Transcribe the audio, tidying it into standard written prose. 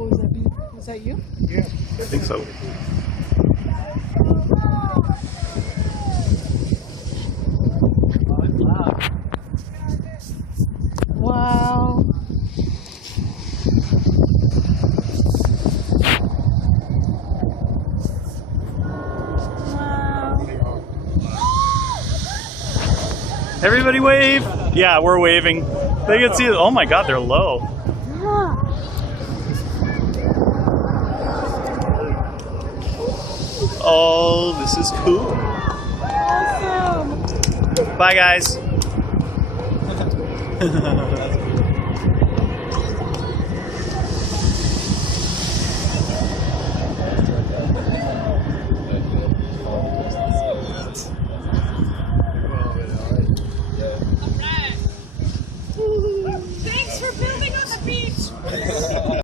Was that you? Yeah, I think so. Wow. Everybody wave! Yeah, we're waving. They can see it. Oh my god, they're low. Oh, this is cool. Awesome. Bye, guys.